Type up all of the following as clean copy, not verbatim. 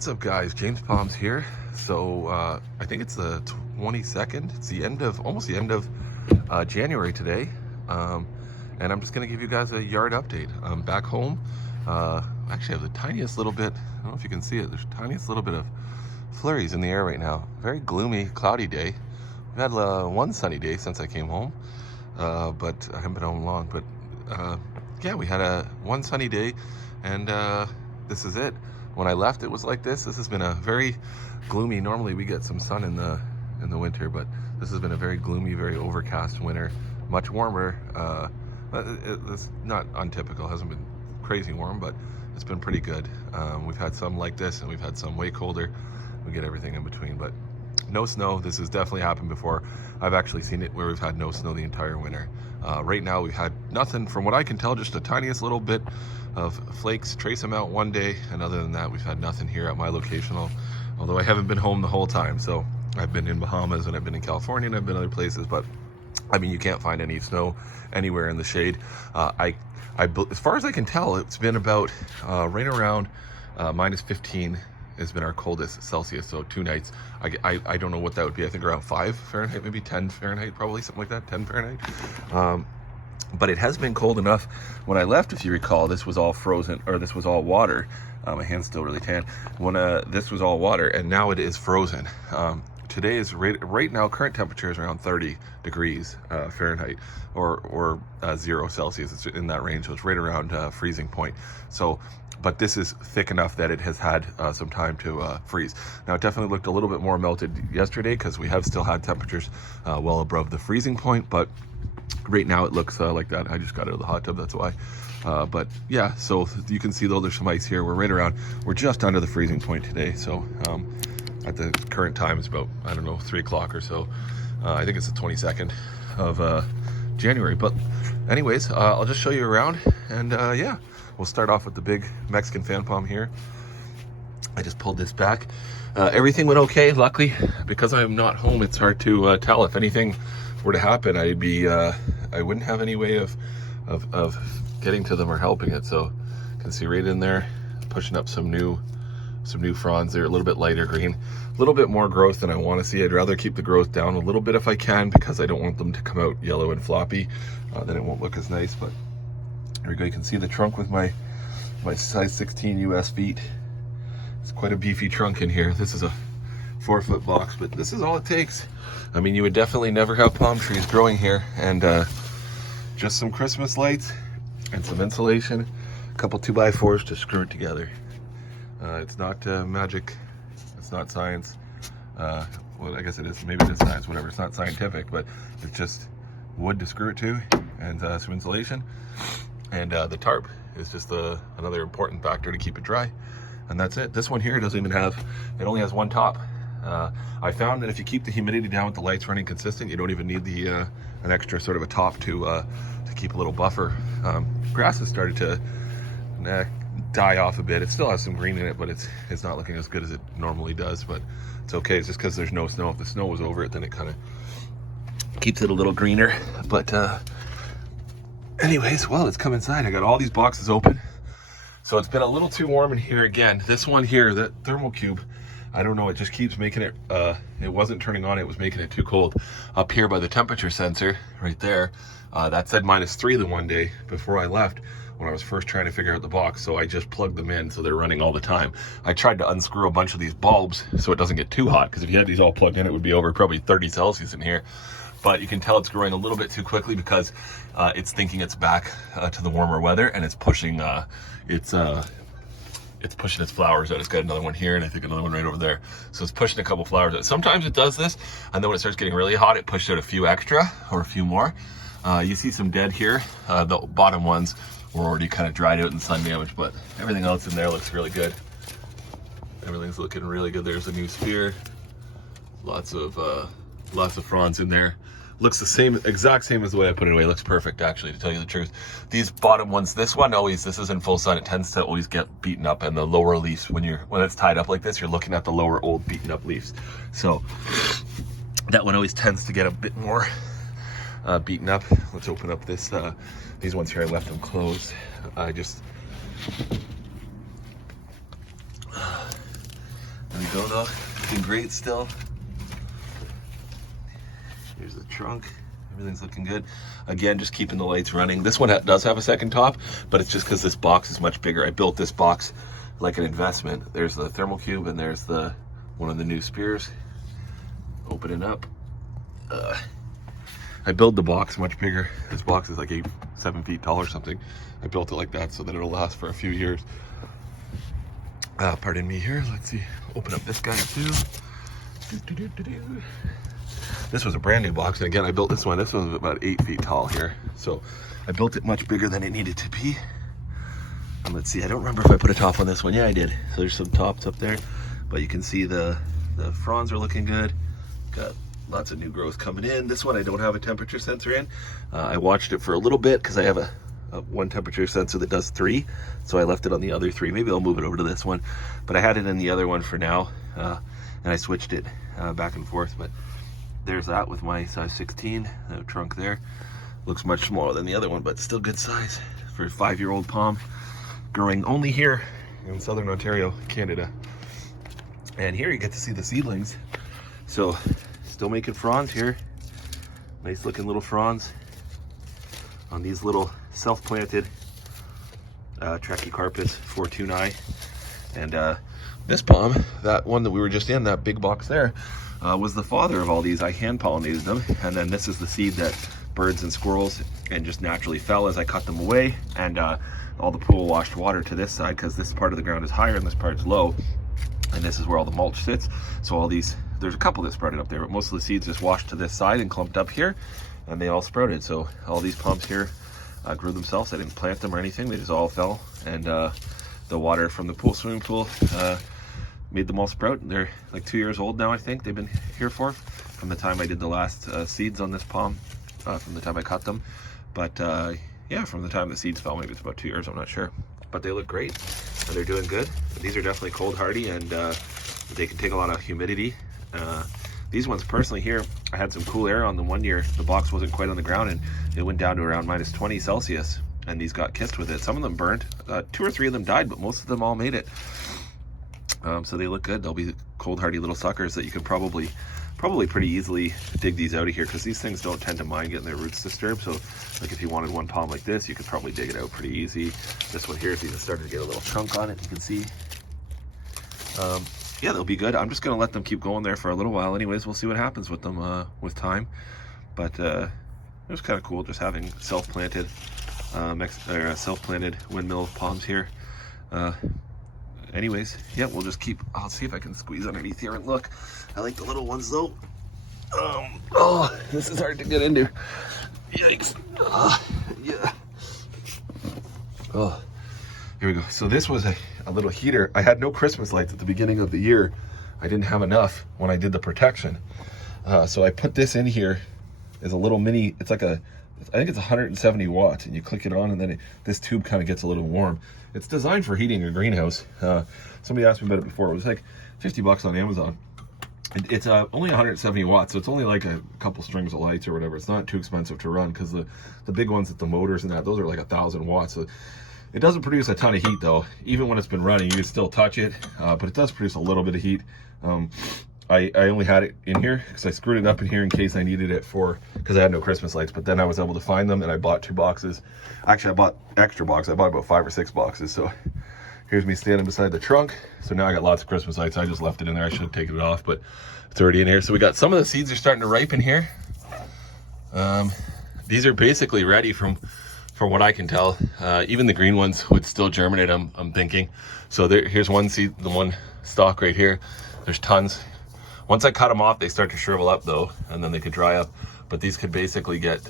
What's up, guys? James Palms here. So I think it's the 22nd. It's the end of almost the end of January today, and I'm just gonna give you guys a yard update. I'm back home. Actually, I have the tiniest little bit. I don't know if you can see it. There's the tiniest little bit of flurries in the air right now. Very gloomy, cloudy day. We've had one sunny day since I came home, but I haven't been home long. But yeah, we had one sunny day, and this is it. When I left, it was like this. This has been a very gloomy. Normally, we get some sun in the winter, but this has been a very gloomy, very overcast winter. Much warmer. It's not untypical. It hasn't been crazy warm, but it's been pretty good. We've had some like this, and we've had some way colder. We get everything in between, but no snow. This has definitely happened before. I've actually seen it where we've had no snow the entire winter. Right now, we've had nothing, from what I can tell, just the tiniest little bit of flakes, trace amount one day, and other than that, we've had nothing here at my location, although I haven't been home the whole time. So I've been in Bahamas, and I've been in California, and I've been other places, but I mean, you can't find any snow anywhere in the shade. As far as I can tell, it's been about right around minus 15 has been our coldest Celsius. So 2 nights. I don't know what that would be. I think around 5 Fahrenheit, maybe 10 Fahrenheit, probably something like that, 10 Fahrenheit. But it has been cold enough. When I left, if you recall, this was all frozen, or this was all water. My hand's still really tan. When this was all water, and now it is frozen. Today is right now, current temperature is around 30 degrees Fahrenheit, or 0 Celsius. It's in that range, so it's right around freezing point. So, but this is thick enough that it has had some time to freeze. Now, it definitely looked a little bit more melted yesterday, because we have still had temperatures well above the freezing point, but right now it looks like that. I just got out of the hot tub, that's why. But yeah, so you can see, though, there's some ice here. We're just under the freezing point today. So at the current time, it's about, I don't know, 3 o'clock or so. I think it's the 22nd of January. But anyways, I'll just show you around, and yeah, we'll start off with the big Mexican fan palm here. I just pulled this back. Everything went okay. Luckily, because I'm not home, it's hard to tell. If anything were to happen, I wouldn't have any way of getting to them or helping it. So you can see right in there, pushing up some new fronds. They're a little bit lighter green, a little bit more growth than I want to see. I'd rather keep the growth down a little bit if I can, because I don't want them to come out yellow and floppy. Then it won't look as nice. But here we go. You can see the trunk with my size 16 US feet. It's quite a beefy trunk in here. This is a 4-foot box, but this is all it takes. I mean, you would definitely never have palm trees growing here, and just some Christmas lights and some insulation, a couple 2x4s to screw it together. It's not magic. It's not science. Well, I guess it is. Maybe it is science. Whatever. It's not scientific, but it's just wood to screw it to, and some insulation. And the tarp is just another important factor to keep it dry. And that's it. This one here doesn't even have. It only has one top. I found that if you keep the humidity down with the lights running consistent, you don't even need an extra sort of a top to keep a little buffer. Grass has started to die off a bit. It still has some green in it, but it's not looking as good as it normally does. But it's okay. It's just because there's no snow. If the snow was over it, then it kind of keeps it a little greener. But anyways, well, let's come inside. I got all these boxes open. So it's been a little too warm in here again. This one here, that thermal cube, I don't know, it just keeps making it, it wasn't turning on, it was making it too cold. Up here by the temperature sensor, right there, that said -3 the one day before I left, when I was first trying to figure out the box. So I just plugged them in, so they're running all the time. I tried to unscrew a bunch of these bulbs so it doesn't get too hot, because if you had these all plugged in, it would be over probably 30 Celsius in here. But you can tell it's growing a little bit too quickly, because it's thinking it's back to the warmer weather, and it's pushing it's pushing its flowers out. It's got another one here, and I think another one right over there. So it's pushing a couple flowers out. Sometimes it does this, and then when it starts getting really hot, it pushes out a few extra, or a few more. You see some dead here. The bottom ones were already kind of dried out and sun damaged, but everything else in there looks really good. Everything's looking really good. There's a new sphere. Lots of fronds in there. Looks the same, exact same as the way I put it away. It looks perfect, actually, to tell you the truth. These bottom ones, this is in full sun. It tends to always get beaten up, and the lower leaves, when it's tied up like this, you're looking at the lower old beaten up leaves. So that one always tends to get a bit more beaten up. Let's open up these ones here. I left them closed. you go though, looking great still. Here's the trunk. Everything's looking good. Again, just keeping the lights running. This one does have a second top, but it's just because this box is much bigger. I built this box like an investment. There's the thermal cube and there's the one of the new spears. Opening up. I built the box much bigger. This box is like 7 feet tall or something. I built it like that so that it'll last for a few years. Pardon me here. Let's see. Open up this guy too. This was a brand new box, and again, I built this one. This one was about 8 feet tall here. So I built it much bigger than it needed to be. And let's see, I don't remember if I put a top on this one. Yeah, I did. So there's some tops up there, but you can see the fronds are looking good. Got lots of new growth coming in. This one I don't have a temperature sensor in. I watched it for a little bit because I have a one temperature sensor that does 3, so I left it on the other 3. Maybe I'll move it over to this one, but I had it in the other one for now, and I switched it back and forth. But there's that with my size 16 trunk there. Looks much smaller than the other one, but still good size for a 5-year-old palm, growing only here in southern Ontario, Canada. And here you get to see the seedlings. So still making fronds here. Nice looking little fronds on these little self-planted Trachycarpus 429. And this palm, that one that we were just in, that big box there, was the father of all these. I hand pollinated them, and then this is the seed that birds and squirrels and just naturally fell as I cut them away, and all the pool washed water to this side because this part of the ground is higher and this part is low, and this is where all the mulch sits. So all these, there's a couple that sprouted up there, but most of the seeds just washed to this side and clumped up here, and they all sprouted. So all these palms here grew themselves. I didn't plant them or anything, they just all fell, and the water from the swimming pool made them all sprout. They're like 2 years old now, I think. They've been here from the time I did the last seeds on this palm, from the time I cut them. But yeah, from the time the seeds fell, maybe it's about 2 years, I'm not sure. But they look great, and they're doing good. These are definitely cold hardy, and they can take a lot of humidity. These ones personally here, I had some cool air on them one year. The box wasn't quite on the ground, and it went down to around minus 20 Celsius, and these got kissed with it. Some of them burned. 2 or 3 of them died, but most of them all made it. So they look good. They'll be cold hardy little suckers that you can probably pretty easily dig these out of here, because these things don't tend to mind getting their roots disturbed. So like if you wanted one palm like this, you could probably dig it out pretty easy. This one here is even starting to get a little chunk on it, you can see. Yeah, they'll be good. I'm just gonna let them keep going there for a little while anyways. We'll see what happens with them with time. But it was kind of cool just having self-planted self-planted windmill palms here. Anyways, yeah, we'll just keep, I'll see if I can squeeze underneath here and look. I like the little ones though. Oh, this is hard to get into. Yikes. Yeah. Oh, here we go. So this was a little heater. I had no Christmas lights at the beginning of the year. I didn't have enough when I did the protection. So I put this in here as a little mini, it's like I think it's 170 watts, and you click it on, and then this tube kind of gets a little warm. It's designed for heating a greenhouse. Somebody asked me about it before. It was like 50 bucks on Amazon. It's only 170 watts, so it's only like a couple strings of lights or whatever. It's not too expensive to run, because the big ones with the motors and that, those are like 1,000 watts. So it doesn't produce a ton of heat though. Even when it's been running, you can still touch it, but it does produce a little bit of heat. I only had it in here because I screwed it up in here in case I needed it because I had no Christmas lights, but then I was able to find them, and I bought 2 boxes. Actually, I bought extra boxes. I bought about 5 or 6 boxes. So here's me standing beside the trunk. So now I got lots of Christmas lights. I just left it in there. I should have taken it off, but it's already in here. So we got some of the seeds are starting to ripen here. These are basically ready from what I can tell. Even the green ones would still germinate, I'm thinking. So here's one seed, the one stalk right here. There's tons. Once I cut them off, they start to shrivel up though, and then they could dry up. But these could basically get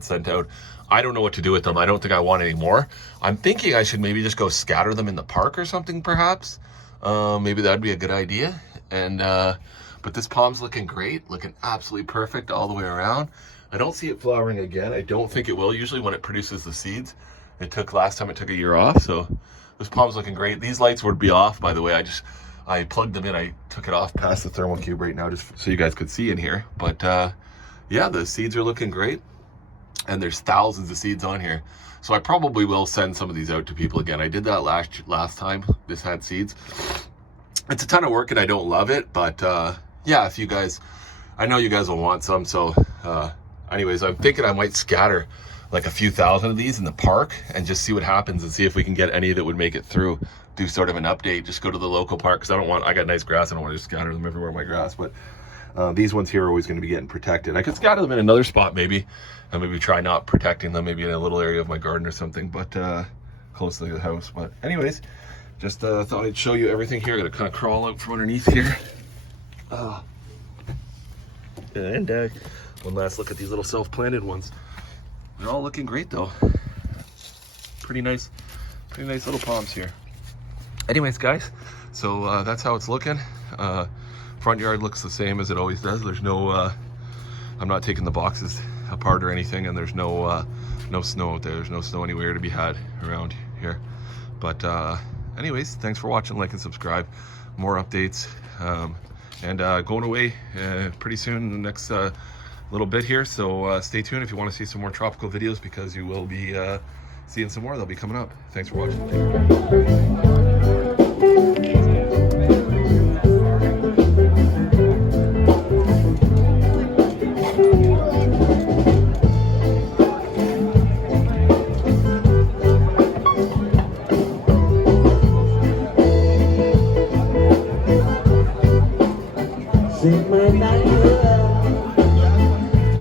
sent out. I don't know what to do with them. I don't think I want any more. I'm thinking I should maybe just go scatter them in the park or something, perhaps. Maybe that'd be a good idea. And but this palm's looking great, looking absolutely perfect all the way around. I don't see it flowering again. I don't think it will. Usually when it produces the seeds, last time it took a year off. So this palm's looking great. These lights would be off, by the way. I plugged them in. I took it off past the thermal cube right now just so you guys could see in here. But yeah, the seeds are looking great, and there's thousands of seeds on here. So I probably will send some of these out to people again. I did that last time this had seeds. it's a ton of work and I don't love it, but yeah, if you guys, I know you guys will want some, so anyways, I'm thinking I might scatter like a few thousand of these in the park and just see what happens and see if we can get any that would make it through. Do sort of an update, just go to the local park, because I got nice grass, I don't want to just scatter them everywhere in my grass, but these ones here are always going to be getting protected. I could scatter them in another spot maybe, and maybe try not protecting them, maybe in a little area of my garden or something, but close to the house. But anyways, just thought I'd show you everything here. I'm gonna kind of crawl out from underneath here. And one last look at these little self-planted ones. They're all looking great though. Pretty nice little palms here. Anyways, guys, so that's how it's looking. Front yard looks the same as it always does. There's no, I'm not taking the boxes apart or anything, and there's no snow out there. There's no snow anywhere to be had around here. But anyways, thanks for watching, like and subscribe. More updates, and going away pretty soon in the next little bit here. So stay tuned if you want to see some more tropical videos, because you will be seeing some more. They'll be coming up. Thanks for watching.